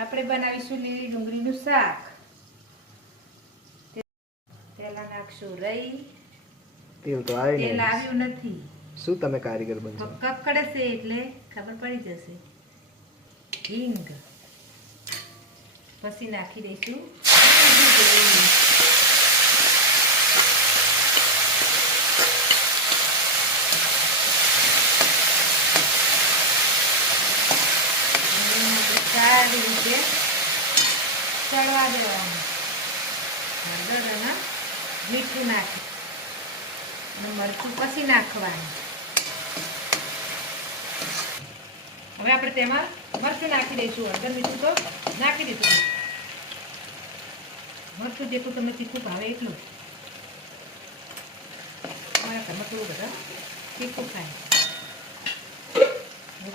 આપણે બનાવીશું લીલી ડુંગળીનું શાક. તેલા નાખશું રહી. તેલ તો આવે ને. તેલ આવ્યું નથી. શું તમે કારીગર બનશો? કકડશે એટલે ખબર પડી જશે. હિંગ પછી નાખી દઈશું સારી રીતે ચડવા દેવાનું. હળદર અને મીઠું નાખી અને મરચું પછી નાખવાનું. હવે આપણે તેમાં મરચું નાખી દઈશું. હળદર મીઠું તો નાખી દીધું. મરચું જેટલું તમને તીખું ભાવે એટલું. અમારા ઘરમાં થોડું બધા તીખું ખાય.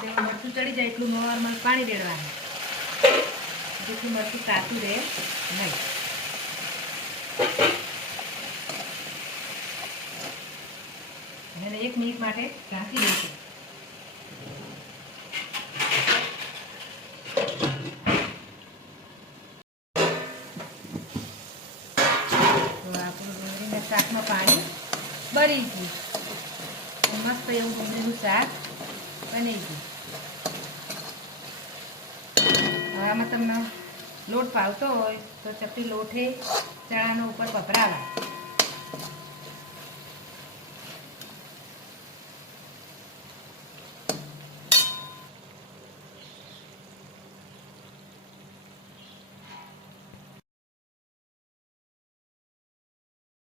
તેમાં મરચું ચડી જાય એટલું નોર્મલ પાણી રેડવાનું, જેથી મરચું કાચું રહે નહીં. અને 1 મિનિટ માટે ઢાંકી દઈશું. તો આપણું ડુંગળીના શાકમાં પાણી બળી ગયું. મસ્ત એવું ડુંગળીનું શાક બની ગયું. હવે આમાં તમને લોટ ભાવતો હોય તો ચપટી લોઠે ચણાનો ઉપર ભભરાવા.